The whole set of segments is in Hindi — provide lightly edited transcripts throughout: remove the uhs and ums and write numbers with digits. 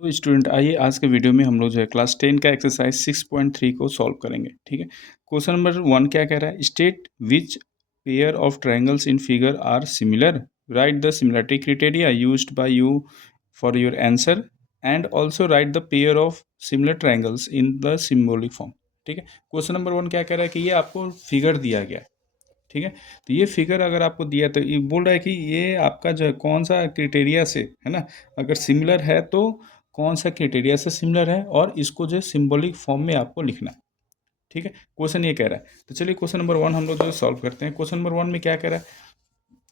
तो स्टूडेंट आइए आज के वीडियो में हम लोग जो है क्लास 10 का एक्सरसाइज 6.3 को सॉल्व करेंगे। ठीक है। क्वेश्चन नंबर 1 क्या कह रहा है, state which pair of triangles in figure are similar, write the similarity criteria used by you for your answer and also write the pair of similar triangles in the symbolic form. ठीक है। क्वेश्चन नंबर 1 क्या कह रहा है कि ये आपको फिगर दिया गया है। ठीक है। तो ये फिगर अगर आपको दिया तो ये बोल रहा है कि ये आपका जो है कौन सा क्राइटेरिया से है ना, अगर सिमिलर है तो कौन सा क्राइटेरिया से सिमिलर है और इसको जो है सिंबॉलिक फॉर्म में आपको लिखना है। ठीक है। क्वेश्चन ये कह रहा है, तो चलिए क्वेश्चन नंबर 1 हम लोग जो सॉल्व करते हैं। क्वेश्चन नंबर 1 में क्या कह रहा है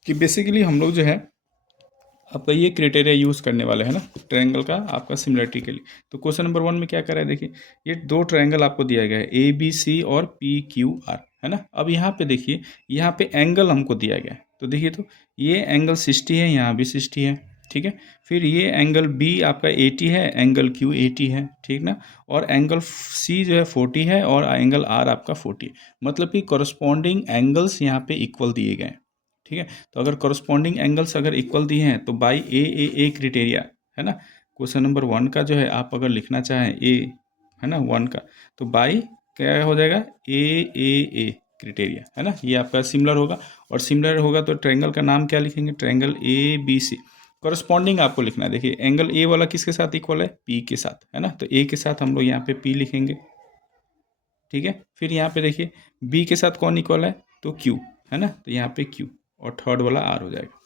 कि बेसिकली हम लोग जो है आपका ये क्राइटेरिया यूज़ करने वाले हैं ना ट्रायंगल का आपका सिमिलरिटी के लिए। तो क्वेश्चन नंबर 1 में क्या कर रहा है, देखिए ये दो ट्रायंगल आपको दिया गया है ए बी सी और पी क्यू आर, है ना। अब यहाँ पे देखिए, यहाँ पे एंगल हमको दिया गया है, तो देखिए तो ये एंगल 60 है, यहाँ भी 60 है। ठीक है। फिर ये एंगल बी आपका 80 है, एंगल क्यू 80 है, ठीक ना। और एंगल सी जो है 40 है और एंगल आर आपका 40 है। मतलब कि करस्पॉन्डिंग एंगल्स यहाँ पे इक्वल दिए गए हैं। ठीक है। तो अगर करस्पॉन्डिंग एंगल्स अगर इक्वल दिए हैं तो बाई ए क्राइटेरिया, है ना। क्वेश्चन नंबर 1 का जो है आप अगर लिखना चाहें ए, है ना, 1 का, तो बाई क्या हो जाएगा ए क्राइटेरिया, है ना। ये आपका सिमिलर होगा और सिमिलर होगा तो ट्रायंगल का नाम क्या लिखेंगे, triangle A B C. Corresponding आपको लिखना है, देखिए एंगल ए वाला किसके साथ इक्वल है, पी के साथ, है ना। तो ए के साथ हम लोग यहाँ पे पी लिखेंगे। ठीक है। फिर यहाँ पे देखिए बी के साथ कौन इक्वल है, तो क्यू, है ना। तो यहाँ पे क्यू और थर्ड वाला आर हो जाएगा।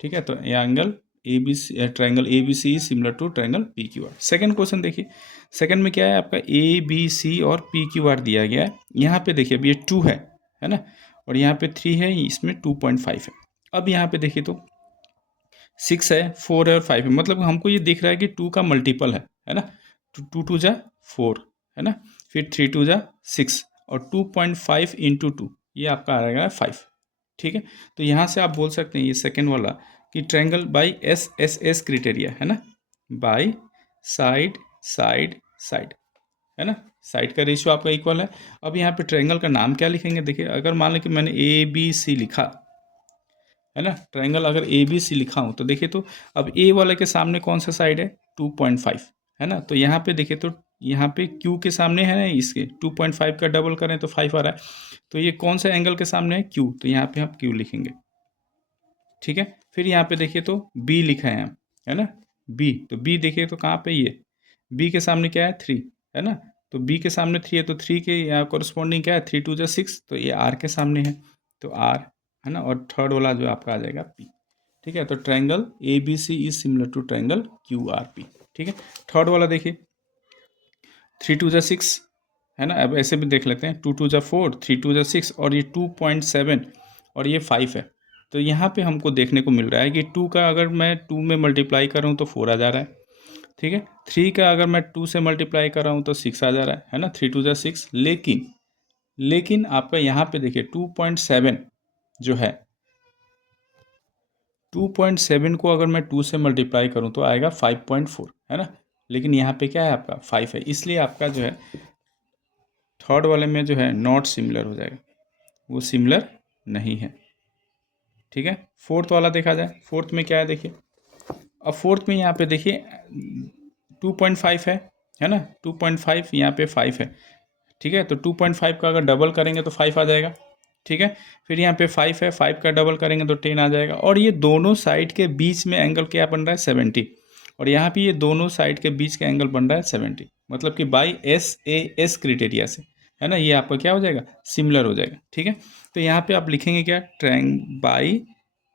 ठीक है। तो ये angle A B C, triangle A B C similar to triangle P Q R. Second question देखिए, सेकेंड में क्या है आपका ए बी सी और पी क्यू आर दिया गया है। यहाँ पे देखिए अब ये 2 है ना, और यहाँ पे 3 है, इसमें 2.5 है। अब यहाँ पे देखिए तो 6 है, 4 है और 5 है, मतलब हमको ये दिख रहा है कि 2 का मल्टीपल है ना। 2 2 जा 4, है ना। फिर 3 2 जा 6 और 2.5 इंटू 2 ये आपका आ जाएगा 5। ठीक है। तो यहाँ से आप बोल सकते हैं ये सेकेंड वाला कि triangle by S S S criteria, है ना, बाई साइड साइड साइड, है ना। साइड का रेशियो आपका इक्वल है। अब यहाँ पे ट्रायंगल का नाम क्या लिखेंगे, देखिए अगर मान लें कि मैंने ए बी सी लिखा, है ना, ट्रायंगल अगर ए बी सी लिखा हूँ तो देखिए तो अब ए वाले के सामने कौन सा साइड है, 2.5, है ना। तो यहाँ पे देखिए तो यहाँ पे क्यू के सामने है ना, इसके 2.5 का डबल करें तो 5 आ रहा है। तो ये कौन सा एंगल के सामने है, क्यू, तो यहाँ पे हम क्यू लिखेंगे। ठीक है। फिर यहाँ पे देखिए तो बी लिखा है हम, है ना, बी, तो बी देखिए तो कहाँ पे, ये बी के सामने क्या है, 3, है ना। तो बी के सामने 3 है तो 3 के यहाँ कोरस्पॉन्डिंग क्या है, 3 2 जा 6, तो ये आर के सामने है, तो आर, है ना। और थर्ड वाला जो आपका आ जाएगा पी। ठीक है। तो triangle A B C is similar to triangle Q R P. ठीक है। थर्ड वाला देखिए 3 2 जा 6, है ना। अब ऐसे भी देख लेते हैं, 2 2 जा 4, 3 2 जा 6 और ये 2.7 और ये 5 है। तो यहाँ पे हमको देखने को मिल रहा है कि 2 का अगर मैं 2 में मल्टीप्लाई कर रहा हूँ तो 4 आ जा रहा है। ठीक है। 3 का अगर मैं 2 से मल्टीप्लाई कर रहा हूँ तो 6 आ जा रहा है ना, 3 2 जा 6। लेकिन आपका यहाँ पे देखिए 2.7 जो है, 2.7 को अगर मैं 2 से मल्टीप्लाई करूँ तो आएगा 5.4, है ना। लेकिन यहाँ पे क्या है आपका 5 है, इसलिए आपका जो है थर्ड वाले में जो है नॉट सिमिलर हो जाएगा, वो सिमिलर नहीं है। ठीक है। फोर्थ वाला देखा जाए, फोर्थ में क्या है देखिए, अब फोर्थ में यहाँ पे देखिए 2.5 है ना, 2.5 यहाँ पे 5 है। ठीक है। तो 2.5 का अगर डबल करेंगे तो 5 आ जाएगा। ठीक है। फिर यहाँ पे 5 है, 5 का डबल करेंगे तो 10 आ जाएगा। और ये दोनों साइड के बीच में एंगल क्या बन रहा है, 70। और यहाँ पे ये दोनों साइड के बीच का एंगल बन रहा है 70, मतलब कि by S A S criteria से, है ना, ये आपका क्या हो जाएगा, सिमिलर हो जाएगा। ठीक है। तो यहाँ पे आप लिखेंगे क्या, trying by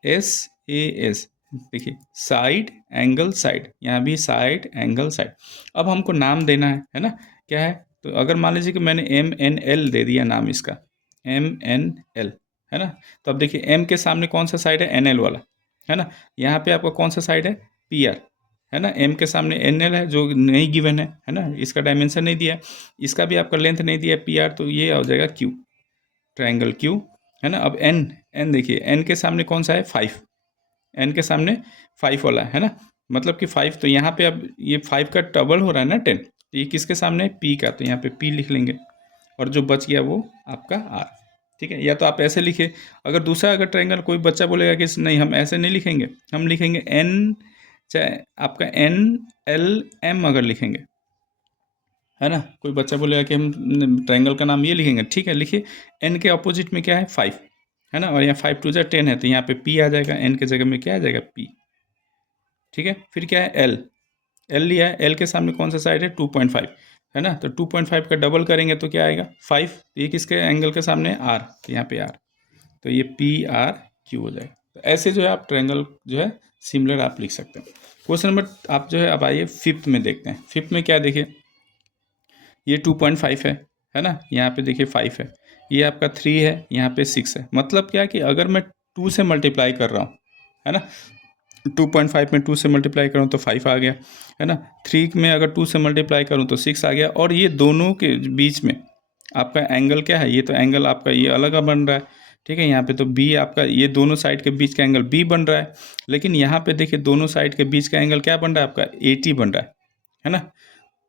S A S, देखिए साइड एंगल साइड, यहाँ भी साइड एंगल साइड। अब हमको नाम देना है ना, क्या है, तो अगर मान लीजिए कि मैंने एम एन एल दे दिया नाम इसका, एम एन एल, है ना। तो अब देखिए एम के सामने कौन सा साइड है, एन एल वाला, है ना। यहाँ पे आपका कौन सा साइड है, पी आर, है ना। एम के सामने एन एल है जो नहीं गिवन है ना, इसका डायमेंशन नहीं दिया है, इसका भी आपका लेंथ नहीं दिया है पी आर, तो ये हो जाएगा क्यू, ट्रायंगल क्यू, है ना। अब एन, एन देखिए एन के सामने कौन सा है, 5, एन के सामने 5 वाला है ना, मतलब कि 5, तो यहाँ पे अब ये 5 का डबल हो रहा है ना 10, तो ये किसके सामने है, पी का, तो यहाँ पे पी लिख लेंगे और जो बच गया वो आपका आर। ठीक है। या तो आप ऐसे लिखे, अगर दूसरा अगर ट्रायंगल कोई बच्चा बोलेगा कि नहीं हम ऐसे नहीं लिखेंगे, हम लिखेंगे एन चाहे आपका एन एल एम अगर लिखेंगे, है ना, कोई बच्चा बोलेगा कि हम ट्रायंगल का नाम ये लिखेंगे, ठीक है लिखिए। एन के अपोजिट में क्या है 5, है ना, और यहाँ 5 टू 10 है, तो यहाँ पे पी आ जाएगा, एन के जगह में क्या आ जाएगा पी, ठीक है। फिर क्या है एल, एल लिया है, एल के सामने कौन सा साइड है 2.5, है ना, तो 2.5 का डबल करेंगे तो क्या आएगा 5, तो ये किसके एंगल के सामने आर, तो यहाँ पे आर, तो ये पी आर क्यू हो जाएगा। तो ऐसे जो है आप ट्रायंगल जो है सिमिलर आप लिख सकते हैं। क्वेश्चन नंबर आप जो है अब आइए फिफ्थ में देखते हैं। फिफ्थ में क्या देखिए, ये 2.5 है ना, यहाँ पे देखिए 5 है, ये आपका 3 है, यहाँ पे 6 है। मतलब क्या कि अगर मैं 2 से मल्टीप्लाई कर रहा हूँ, है ना, 2.5 में 2 से मल्टीप्लाई करूँ तो 5 आ गया, है ना, 3 में अगर 2 से मल्टीप्लाई करूँ तो 6 आ गया, और ये दोनों के बीच में आपका एंगल क्या है, ये तो एंगल आपका ये अलग बन रहा है, ठीक है। यहाँ पे तो बी आपका, ये दोनों साइड के बीच का एंगल बी बन रहा है, लेकिन यहाँ पे देखिए दोनों साइड के बीच का एंगल क्या बन रहा है आपका 80 बन रहा है ना।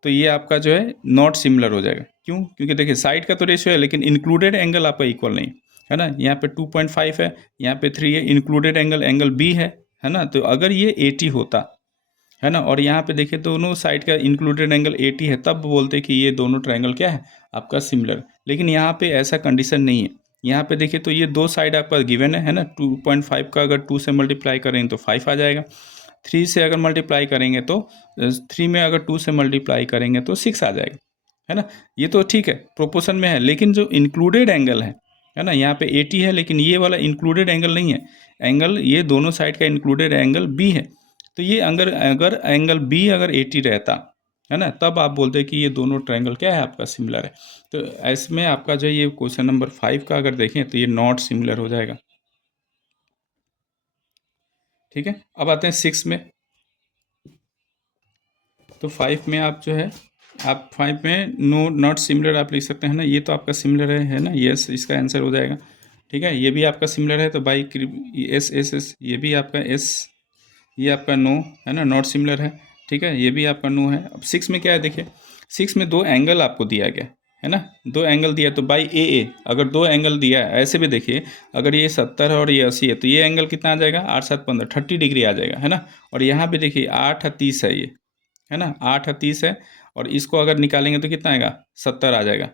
तो ये आपका जो है नॉट सिमिलर हो जाएगा, क्यों, क्योंकि देखिए साइड का तो रेशियो है लेकिन इंक्लूडेड एंगल आपका इक्वल नहीं है ना। यहाँ पे 2.5 है, यहाँ पे 3 है, इंक्लूडेड एंगल एंगल बी है ना। तो अगर ये 80 होता, है ना, और यहाँ पे देखिए दोनों साइड का इंक्लूडेड एंगल 80 है, तब बोलते कि ये दोनों ट्रायंगल क्या है आपका सिमिलर। लेकिन यहाँ पे ऐसा कंडीशन नहीं है। यहाँ पे देखिए तो ये दो साइड आपका गिवन है ना, 2.5 का अगर 2 से मल्टीप्लाई करेंगे तो 5 आ जाएगा, 3 से अगर मल्टीप्लाई करेंगे तो 3 में अगर 2 से मल्टीप्लाई करेंगे तो 6 आ जाएगा, है ना। ये तो ठीक है प्रोपोर्शन में है, लेकिन जो इंक्लूडेड एंगल है ना, यहाँ पे 80 है लेकिन ये वाला इंक्लूडेड एंगल नहीं है, एंगल ये दोनों साइड का इंक्लूडेड एंगल बी है। तो ये अगर अगर एंगल बी अगर 80 रहता, है ना, तब आप बोलते कि ये दोनों ट्रायंगल क्या है आपका सिमिलर है। तो इसमें आपका जो ये क्वेश्चन नंबर 5 का अगर देखें तो ये नॉट सिमिलर हो जाएगा, ठीक है। अब आते हैं 6 में। तो 5 में आप जो है, आप 5 में नो नॉट सिमिलर आप लिख सकते हैं ना, ये तो आपका सिमिलर है ना, यस इसका आंसर हो जाएगा, ठीक है। ये भी आपका सिमिलर है तो बाई एस एस एस, ये भी आपका एस, ये आपका नो, है ना, नॉट सिमिलर है, ठीक है, ये भी आपका नो है। अब 6 में क्या है देखिए, 6 में दो एंगल आपको दिया गया है ना, दो एंगल दिया, तो बाई ए, अगर दो एंगल दिया है, ऐसे भी देखिए अगर ये 70 है और ये 80 है तो ये एंगल कितना आ जाएगा 8 7 15 30 डिग्री आ जाएगा, है ना। और यहाँ पे देखिए 8 और 30 है ये, है ना, 8 और 30 है, और इसको अगर निकालेंगे तो कितना आएगा 70 आ जाएगा,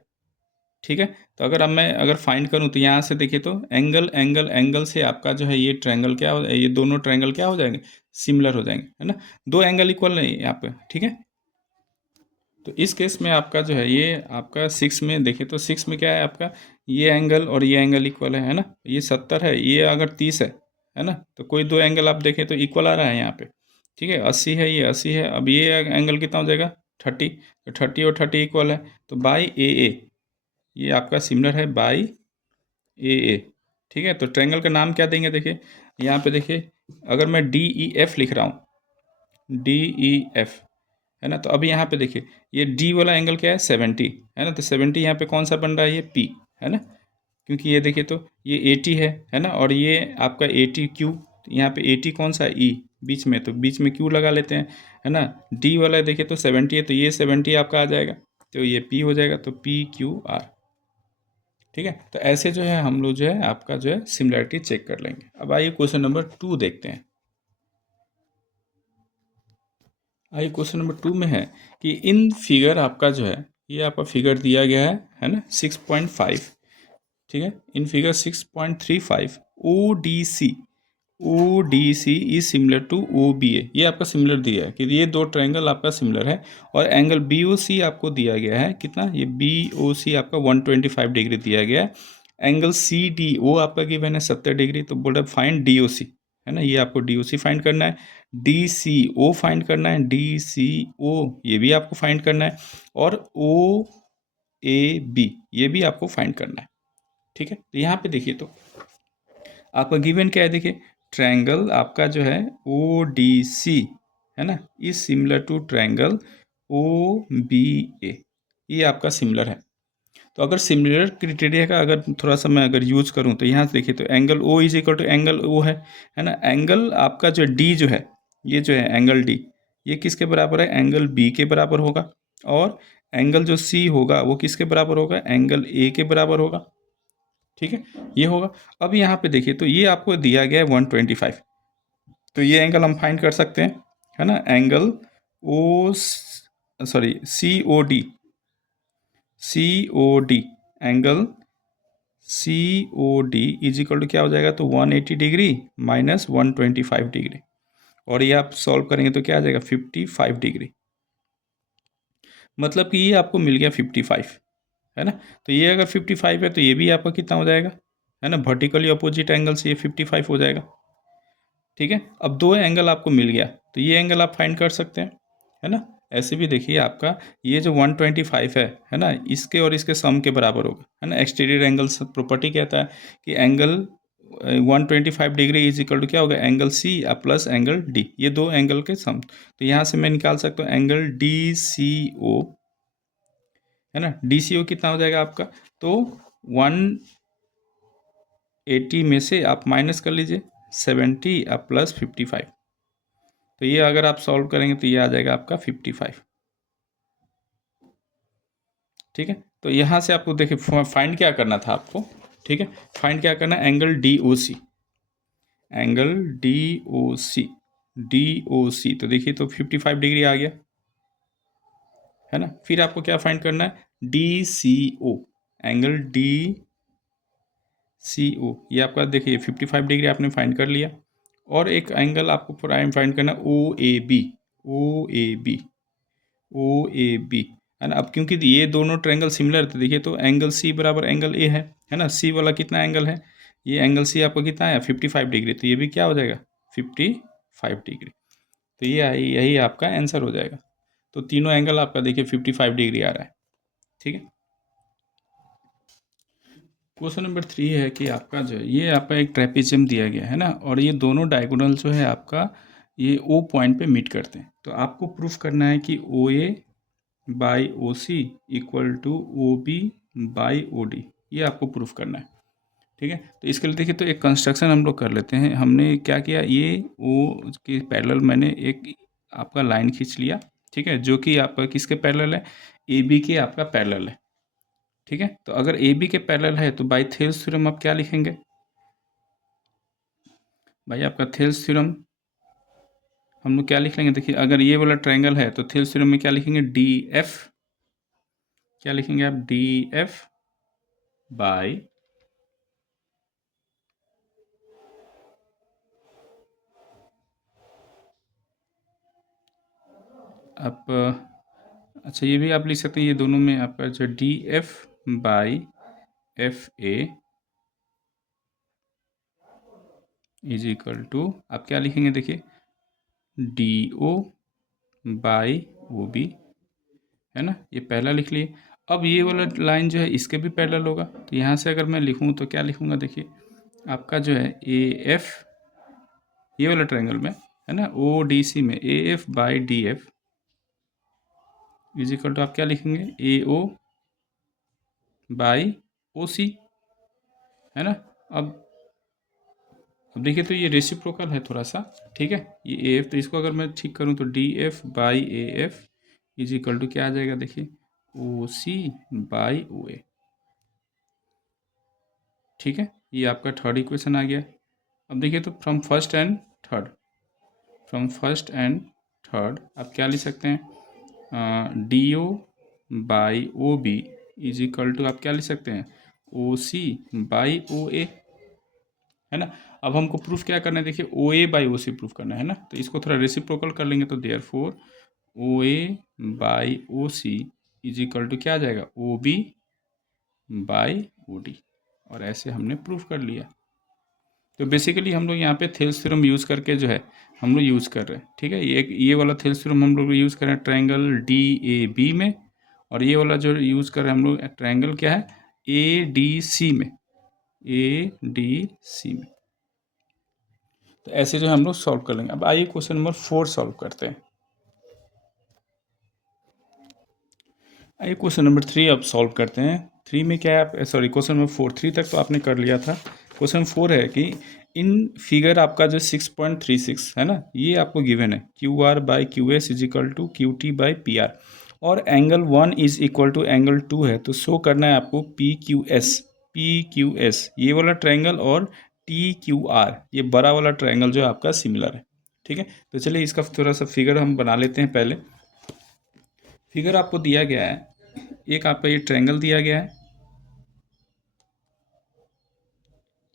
ठीक है। तो अगर अब मैं अगर फाइंड करूं तो यहाँ से देखिए तो एंगल एंगल एंगल से आपका जो है ये ट्रायंगल क्या हो, ये दोनों ट्रायंगल क्या हो जाएंगे सिमिलर हो जाएंगे, है ना, दो एंगल इक्वल नहीं है यहाँ पे, ठीक है। तो इस केस में आपका जो है ये आपका 6 में देखिए तो 6 में क्या है आपका, ये एंगल और ये एंगल इक्वल है ना, ये 70 है, ये अगर 30 है ना, तो कोई दो एंगल आप देखें तो इक्वल आ रहा है यहाँ पे, ठीक है। 80 है, ये 80 है, अब ये एंगल कितना हो जाएगा 30, तो 30 और 30 इक्वल है, तो बाई ए, ये आपका सिमिलर है बाई ए, ठीक है। तो ट्रायंगल का नाम क्या देंगे देखिए, यहाँ पे देखिए अगर मैं डी ई एफ लिख रहा हूँ, डी ई एफ, है ना, तो अभी यहाँ पे देखिए ये डी वाला एंगल क्या है 70, है ना, तो 70 यहाँ पे कौन सा बन रहा है ये पी, है ना, क्योंकि ये देखिए तो ये 80 है ना, और ये आपका 80 क्यू, यहाँ पे 80 कौन सा ई बीच में, तो बीच में क्यू लगा लेते हैं, है ना। डी वाला देखिए तो 70 है, तो ये 70 आपका आ जाएगा, तो ये पी हो जाएगा, तो पी क्यू आर, ठीक है। तो ऐसे जो है हम लोग जो है आपका जो है सिमिलरिटी चेक कर लेंगे। अब आइए क्वेश्चन नंबर 2 देखते हैं। आइए क्वेश्चन नंबर 2 में है कि इन फिगर आपका जो है ये आपका फिगर दिया गया है ना 6.5, ठीक है। In figure 6.35 O D C is similar to O B A, ये आपका सिमिलर दिया है कि ये दो ट्रायंगल आपका सिमिलर है, और एंगल बी ओ सी आपको दिया गया है कितना, ये बी ओ सी आपका 125 डिग्री दिया गया है। एंगल सी डी ओ आपका गिवन है 70 डिग्री, तो बोल रहा है फाइंड डी ओ सी, है ना, ये आपको डी ओ सी फाइंड करना है, डी सी ओ फाइंड करना है, डी सी ओ ये भी आपको फाइंड करना है, और ओ ए बी ये भी आपको फाइंड करना है, ठीक है। तो यहाँ पे देखिए तो आपका गिवन क्या है देखिए, ट्रायंगल आपका जो है ओ डी सी, है ना, is similar to triangle O B A, ये आपका सिमिलर है। तो अगर सिमिलर क्राइटेरिया का अगर थोड़ा सा मैं अगर यूज करूं तो यहाँ से देखिए तो angle O is equal to angle O है ना, एंगल आपका जो डी जो है, ये जो है एंगल डी, ये किसके बराबर है एंगल बी के बराबर होगा, और एंगल जो सी होगा वो किसके बराबर होगा एंगल ए के बराबर होगा, ठीक है, ये होगा। अब यहाँ पे देखिए तो ये आपको दिया गया है 125, तो ये एंगल हम फाइंड कर सकते हैं, है ना, angle O sorry C O D angle COD is equal to क्या हो जाएगा, तो 180 डिग्री माइनस 125 डिग्री, और ये आप सॉल्व करेंगे तो क्या आ जाएगा 55 डिग्री। मतलब कि ये आपको मिल गया 55, है ना। तो ये अगर 55 है तो ये भी आपका कितना हो जाएगा, है ना, वर्टिकली अपोजिट एंगल से ये 55 हो जाएगा। ठीक है, अब दो एंगल आपको मिल गया तो ये एंगल आप फाइंड कर सकते हैं, है ना। ऐसे भी देखिए आपका ये जो 125 है ना, इसके और इसके सम के बराबर होगा, है ना। एक्सटीरियर एंगल प्रॉपर्टी कहता है कि angle 125 degree is equal to क्या होगा, angle C plus angle D, ये दो एंगल के सम। तो यहाँ से मैं निकाल सकता हूँ एंगल DCO, है ना। DCO कितना हो जाएगा आपका, तो 180 में से आप माइनस कर लीजिए 70 प्लस 55, तो ये अगर आप सॉल्व करेंगे तो ये आ जाएगा आपका 55। ठीक है, तो यहाँ से आपको देखिए फाइंड क्या करना था आपको, ठीक है, फाइंड क्या करना है, एंगल DOC, एंगल DOC तो देखिए तो 55 डिग्री आ गया, है ना। फिर आपको क्या फाइंड करना है, DCO, एंगल DCO, ये आपका देखिए 55 डिग्री आपने फाइंड कर लिया। और एक एंगल आपको पूरा फाइंड करना है OAB, है ना। अब क्योंकि ये दोनों ट्रायंगल सिमिलर थे, देखिए तो एंगल सी बराबर एंगल ए है ना। सी वाला कितना एंगल है, ये एंगल सी आपको कितना है 55 डिग्री, तो ये भी क्या हो जाएगा 55 डिग्री। तो ये यही आपका आंसर हो जाएगा। तो तीनों एंगल आपका देखिए 55 डिग्री आ रहा है। ठीक है, क्वेश्चन नंबर 3 है कि आपका जो है ये आपका एक ट्रेपेजियम दिया गया है ना, और ये दोनों डायगोनल जो है आपका ये O पॉइंट पे मीट करते हैं। तो आपको प्रूफ करना है कि OA by OC equal to OB by OD, ये आपको प्रूफ करना है। ठीक है, तो इसके लिए देखिए तो एक कंस्ट्रक्शन हम लोग कर लेते हैं। हमने क्या किया, ये O के पैरेलल मैंने एक आपका लाइन खींच लिया, ठीक है, जो कि आपका किसके पैरेलल है, AB के आपका पैरेलल है। ठीक है, तो अगर AB के पैरेलल है तो बाई थेल्स थ्योरम आप क्या लिखेंगे भाई, आपका थेल्स थ्योरम हम लोग क्या लिख लेंगे, देखिए अगर ये वाला ट्रायंगल है तो थेल्स थ्योरम में क्या लिखेंगे, DF, क्या लिखेंगे आप, DF बाई आप अच्छा ये भी आप लिख सकते हैं, ये दोनों में आपका जो DF by FA is equal to आप क्या लिखेंगे, देखिए DO बाई OB, है ना, ये पहला लिख लिए। अब ये वाला लाइन जो है इसके भी पैरेलल होगा, तो यहाँ से अगर मैं लिखूँ तो क्या लिखूँगा, देखिए आपका जो है AF, ये वाला ट्रायंगल में, है ना, ODC में AF by DF is equal to आप क्या लिखेंगे, AO बाई OC, है ना। अब देखिए तो ये रेसिप्रोकल है थोड़ा सा, ठीक है, ये AF, तो इसको अगर मैं ठीक करूँ तो DF by AF is equal to क्या आ जाएगा, देखिए OC बाई OA। ठीक है, ये आपका थर्ड इक्वेशन आ गया। अब देखिए तो फ्रॉम फर्स्ट एंड थर्ड आप क्या लिख सकते हैं, DO by OB is equal to आप क्या लिख सकते हैं, OC बाई OA, है ना। अब हमको प्रूफ क्या करना है, देखिए OA बाई OC प्रूफ करना है ना, तो इसको थोड़ा रेसिप्रोकल कर लेंगे तो therefore OA by OC is equal to क्या आ जाएगा, OB बाई OD, और ऐसे हमने प्रूफ कर लिया। तो बेसिकली हम लोग यहाँ पे थेल्स थ्योरम यूज़ करके जो है हम लोग यूज़ कर रहे हैं। ठीक है, ये वाला थेल्स थ्योरम हम लोग यूज़ कर रहे हैं ट्रायंगल DAB में, और ये वाला जो यूज़ कर रहे हैं हम लोग ट्रायंगल क्या है, ADC में, ADC में। तो ऐसे जो हम लोग सॉल्व कर लेंगे। अब आइए क्वेश्चन नंबर 4 सॉल्व करते हैं। आइए क्वेश्चन नंबर 3 अब सॉल्व करते हैं। 3 में क्या है, सॉरी क्वेश्चन नंबर 4, 3 तक तो आपने कर लिया था। क्वेश्चन 4 है कि इन फिगर आपका जो 6.36 है ना, ये आपको गिवन है QR by QS is equal to QT by PR, और angle 1 is equal to angle 2 है, तो शो करना है आपको PQS ये वाला ट्रायंगल और TQR ये बड़ा वाला ट्रायंगल जो आपका सिमिलर है। ठीक है। तो चलिए इसका थोड़ा सा फिगर हम बना लेते हैं। पहले फिगर आपको दिया गया है, एक आपका ये ट्रायंगल दिया गया है,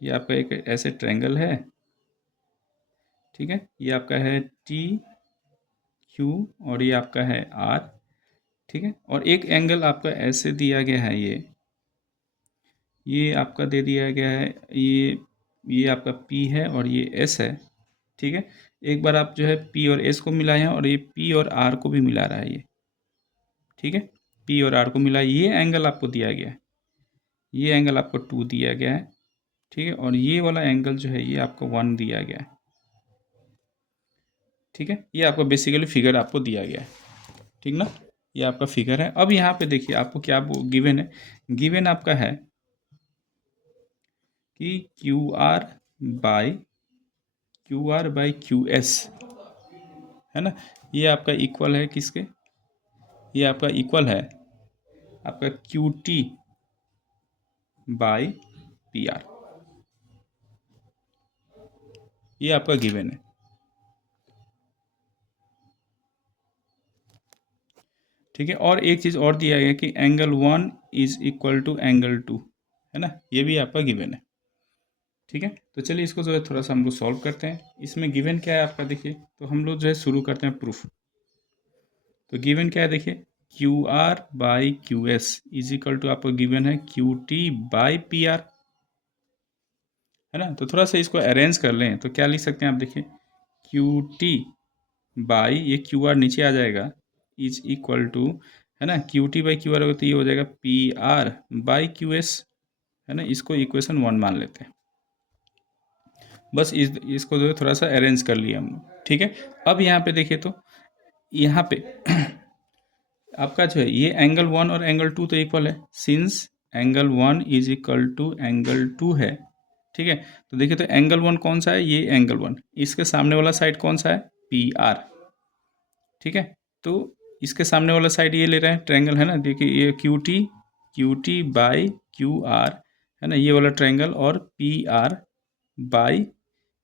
ये आपका एक ऐसे ट्रायंगल है, ठीक है। ये आपका है टी क्यू और ये आपका है आर, ठीक है। और एक एंगल आपका ऐसे दिया गया है, ये आपका दे दिया गया है, ये आपका पी है और ये एस है, ठीक है। एक बार आप जो है पी और एस को मिलाए हैं और ये पी और आर को भी मिला रहा है ये, ठीक है। पी और आर को मिला, ये एंगल आपको दिया गया है, ये एंगल आपको 2 दिया गया है, ठीक है। और ये वाला एंगल जो है ये आपको 1 दिया गया है, ठीक है। ये आपका बेसिकली फिगर आपको दिया गया है, ठीक ना। ये आपका फिगर है। अब यहाँ पे देखिए आपको क्या गिवन है, गिवन आपका है कि Q R by Q S, है ना। ये आपका इक्वल है किसके, ये आपका इक्वल है आपका Q T by P are, ये आपका गिवन है, ठीक है। और एक चीज़ और दिया गया कि angle 1 is equal to angle 2, है ना, ये भी आपका गिवन है, ठीक है। तो चलिए इसको जो है थोड़ा सा हम लोग सॉल्व करते हैं। इसमें गिवन क्या है आपका, देखिए तो हम लोग जो है शुरू करते हैं प्रूफ। तो गिवन क्या है देखिए, Q R by Q S is equal to आपको गिवन है Q T by P R, है ना। तो थोड़ा सा इसको अरेंज कर लें तो क्या लिख सकते हैं आप, देखिए क्यू टी बाई ये क्यू आर नीचे आ जाएगा इज इक्वल टू, है ना, Q T by Q are होगा तो ये हो जाएगा P R by Q S, है ना। इसको इक्वेशन 1 मान लेते हैं। बस इसको जो है थोड़ा सा अरेंज कर लिया हम लोग, ठीक है। अब यहाँ पे देखिए तो यहाँ पे आपका जो है ये एंगल 1 और एंगल 2 तो इक्वल है, since angle 1 is equal to angle 2 है, ठीक है। तो देखिए तो एंगल 1 कौन सा है, ये एंगल 1, इसके सामने वाला साइड कौन सा है, पी आर, ठीक है। तो इसके सामने वाला साइड ये ले रहे हैं ट्रायंगल, है ना। देखिए ये Q T by Q R, है ना, ये वाला ट्रायंगल, और पी आर बाई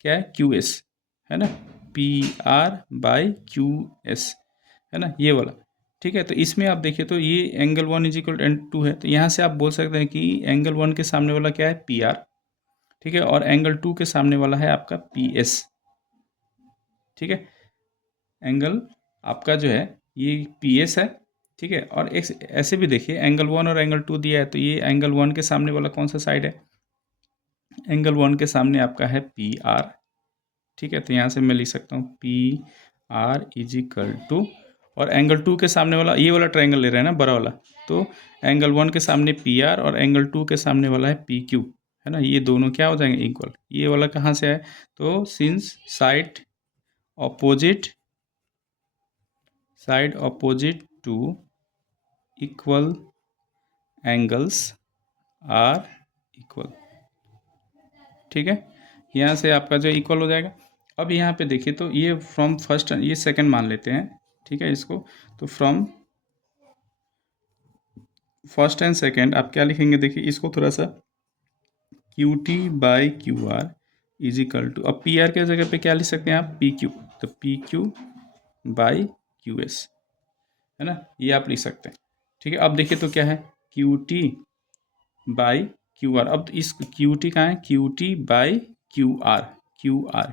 क्या है क्यू एस, है ना, P R by Q S, है ना, ये वाला, ठीक है। तो इसमें आप देखिए तो ये एंगल 1 इज इक्वल एंड 2 है, तो यहाँ से आप बोल सकते हैं कि एंगल 1 के सामने वाला क्या है, पी आर, ठीक है, और एंगल 2 के सामने वाला है आपका पी एस, ठीक है। एंगल आपका जो है ये पी एस है, ठीक है। और एक ऐसे भी देखिए एंगल 1 और एंगल 2 दिया है, तो ये एंगल 1 के सामने वाला कौन सा साइड है, एंगल 1 के सामने आपका है पी आर, ठीक है। तो यहाँ से मैं लिख सकता हूँ P R is equal to, और एंगल 2 के सामने वाला ये वाला ट्रायंगल ले रहे हैं ना, बड़ा वाला, तो एंगल 1 के सामने पी आर और एंगल 2 के सामने वाला है पी क्यू, है ना। ये दोनों क्या हो जाएंगे, इक्वल। ये वाला कहाँ से है, तो since side opposite to equal angles are equal, ठीक है। यहाँ से आपका जो इक्वल हो जाएगा। अब यहाँ पे देखिए तो ये फ्रॉम फर्स्ट, ये सेकंड मान लेते हैं, ठीक है इसको। तो फ्रॉम फर्स्ट एंड सेकंड आप क्या लिखेंगे, देखिए इसको थोड़ा सा, Q T by Q R is equal to, अब पी आर के जगह पे क्या लिख सकते हैं आप, पी क्यू, तो P Q by Q S, है ना, ये आप लिख सकते हैं, ठीक है। अब देखिए तो क्या है, Q T by Q are, अब इस क्यू टी कहाँ है, Q T by Q are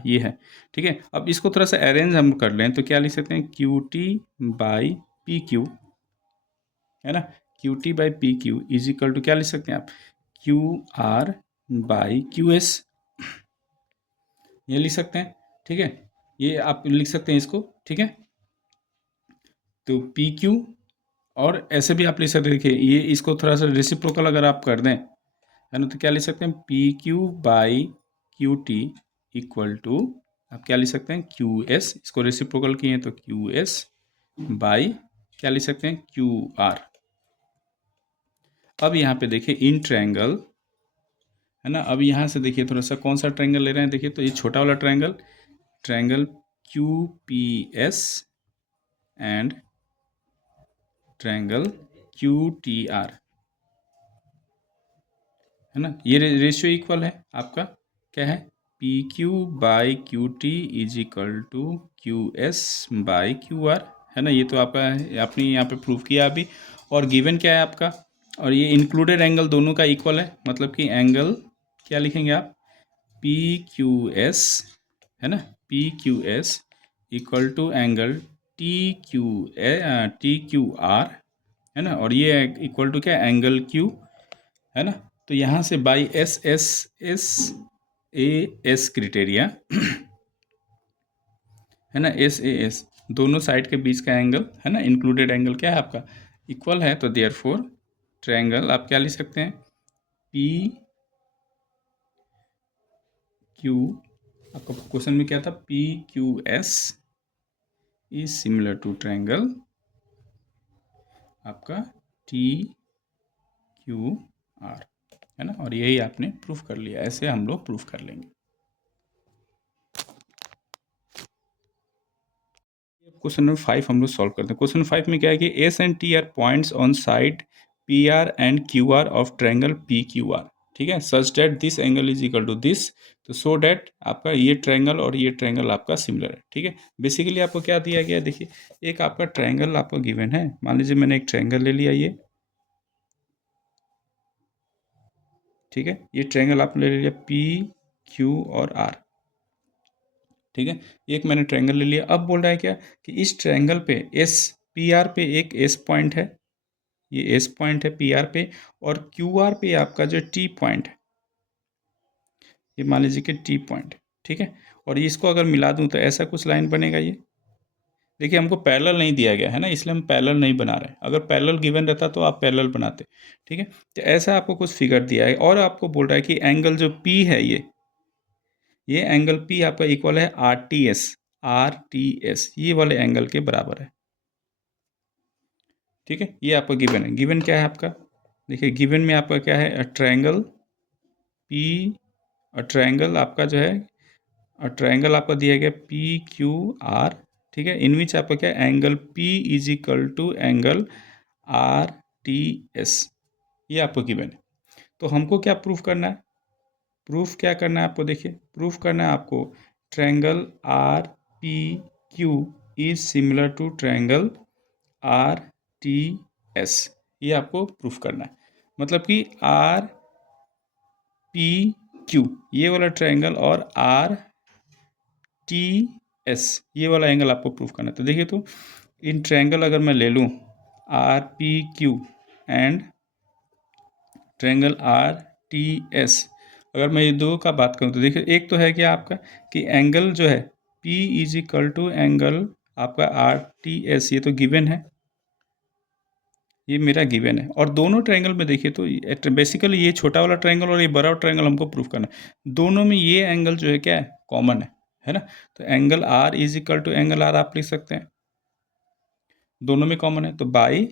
ये है, ठीक है। अब इसको थोड़ा सा अरेंज हम कर लें तो क्या लिख सकते हैं, Q T by P Q, है ना, Q T by P Q is equal to क्या लिख सकते हैं आप, Q R by Q S, ये लिख सकते हैं, ठीक है। ये आप लिख सकते हैं इसको, ठीक है। तो पी क्यू, और ऐसे भी आप लिख सकते हैं, देखिए ये इसको थोड़ा सा रेसिप्रोकल अगर आप कर दें, है ना, तो क्या लिख सकते हैं, P Q by Q T equal to, आप क्या लिख सकते हैं, क्यू एस, इसको रेसिप्रोकल किए तो क्यू एस बाई क्या लिख सकते हैं, क्यू आर। अब यहाँ पे देखिए इन ट्रायंगल, है ना, अब यहाँ से देखिए थोड़ा सा कौन सा ट्रायंगल ले रहे हैं, देखिए तो ये छोटा वाला triangle Q P S and triangle Q T R, है ना, ये रेशियो इक्वल है आपका, क्या है, P Q by Q T is equal to Q S by Q R, है ना। ये तो आपका आपने यहाँ पे प्रूव किया अभी। और गिवन क्या है आपका, और ये इंक्लूडेड एंगल दोनों का इक्वल है, मतलब कि एंगल क्या लिखेंगे आप, पी क्यू एस, है ना, P Q S equal to angle T Q R, है ना। और ये इक्वल टू क्या, एंगल क्यू, है ना। तो यहाँ से by S S S A S criteria, है ना, एस ए एस दोनों साइड के बीच का एंगल, है ना, इंक्लूडेड एंगल क्या है आपका, इक्वल है। तो देयरफॉर ट्रायंगल आप क्या लिख सकते हैं, पी क्यू, आपका क्वेश्चन में क्या था, P Q S is similar to triangle आपका टी क्यू आर, है ना। और यही आपने प्रूफ कर लिया, ऐसे हम लोग प्रूफ कर लेंगे। क्वेश्चन नंबर 5 हम लोग सॉल्व करते हैं। क्वेश्चन 5 में क्या है कि S and T R points on side P R and Q R of triangle P Q R, ठीक है, such that this angle is equal to this, तो सो डैट आपका ये ट्रायंगल और ये ट्रायंगल आपका सिमिलर है, ठीक है। बेसिकली आपको क्या दिया गया है, देखिए एक आपका ट्रायंगल आपको गिवन है, मान लीजिए मैंने एक ट्रायंगल ले लिया ये, ठीक है, ये ट्रायंगल आपने ले लिया पी क्यू और आर, ठीक है, एक मैंने ट्रायंगल ले लिया। अब बोल रहा है क्या कि इस ट्रायंगल पे एस, पी आर पे एक एस पॉइंट है, ये एस पॉइंट है पी आर पे, और क्यू आर पे आपका जो टी पॉइंट है, ये मान लीजिए कि टी पॉइंट, ठीक है। और इसको अगर मिला दूं तो ऐसा कुछ लाइन बनेगा ये, देखिए हमको पैरेलल नहीं दिया गया है ना, इसलिए हम पैरेलल नहीं बना रहे हैं, अगर पैरेलल गिवन रहता तो आप पैरेलल बनाते, ठीक है। तो ऐसा आपको कुछ फिगर दिया है, और आपको बोल रहा है कि एंगल जो पी है ये एंगल पी आपका इक्वल है आर टी एस, ये वाले एंगल के बराबर है, ठीक है। ये आपका गिवन है। गिवन क्या है आपका, देखिए गिवन में आपका क्या है, ट्रायंगल पी, ट्रायंगल आपका जो है, ट्रायंगल आपका दिया गया पी क्यू आर, ठीक है, इन विच आपका क्या, angle P is equal to angle R T S, ये आपको गिवन है। तो हमको क्या प्रूफ करना है, प्रूफ क्या करना है आपको, देखिए प्रूफ करना है आपको, triangle R P Q is similar to triangle R T S, ये आपको प्रूफ करना है। मतलब कि आर पी क्यू ये वाला ट्रायंगल और आर टी एस ये वाला एंगल आपको प्रूफ करना है। तो देखिए, तो इन ट्रायंगल अगर मैं ले लूँ are P Q and triangle R T S, अगर मैं ये दो का बात करूँ तो देखिए, एक तो है क्या आपका कि एंगल जो है P is equal to angle आपका आर टी एस, ये तो गिवन है, ये मेरा गिवन है। और दोनों ट्रायंगल में देखिए तो बेसिकली ये छोटा वाला ट्रायंगल और ये बड़ा ट्रायंगल हमको प्रूफ करना है, दोनों में ये एंगल जो है क्या है, कॉमन है ना। तो angle R is equal to angle R आप लिख सकते हैं, दोनों में कॉमन है, तो बाई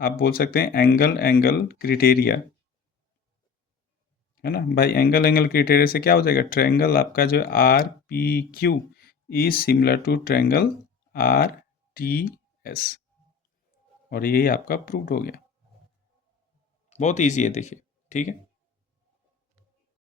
आप बोल सकते हैं एंगल एंगल क्रिटेरिया, है ना, भाई एंगल एंगल क्राइटेरिया से क्या हो जाएगा, ट्रायंगल आपका जो R P Q is similar to triangle R T S, और यही आपका प्रूव्ड हो गया। बहुत इजी है देखिए, ठीक है।